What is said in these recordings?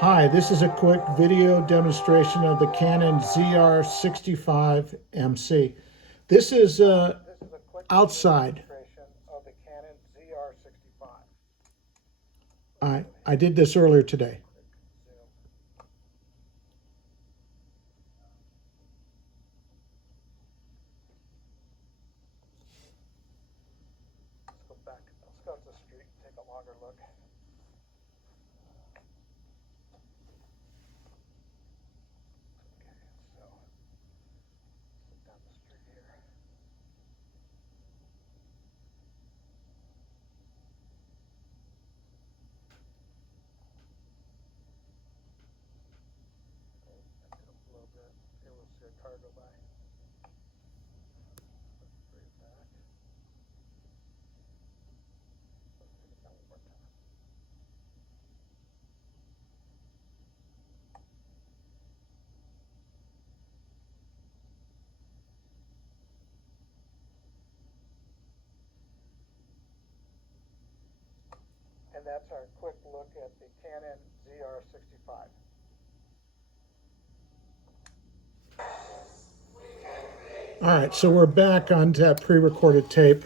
Hi, this is a quick video demonstration of the Canon ZR65MC. This is outside. I did this earlier today. Let's go to the street and take a longer look. Okay, so down the street here. A little bit. Here we'll see a car go by. Bring it back. Let's take it down one more time. And that's our quick look at the Canon ZR65. All right, so we're back on that pre-recorded tape.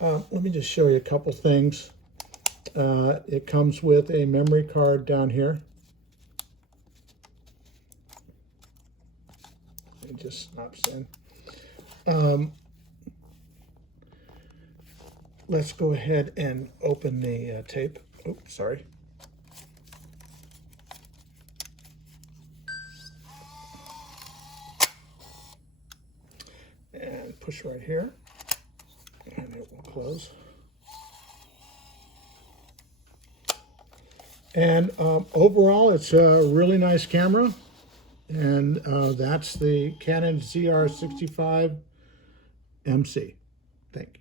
Let me just show you a couple things. It comes with a memory card down here. It just snaps in. Let's go ahead and open the tape. Oh, sorry. And push right here, and it will close. And overall, it's a really nice camera, and that's the Canon ZR65MC. Thank you.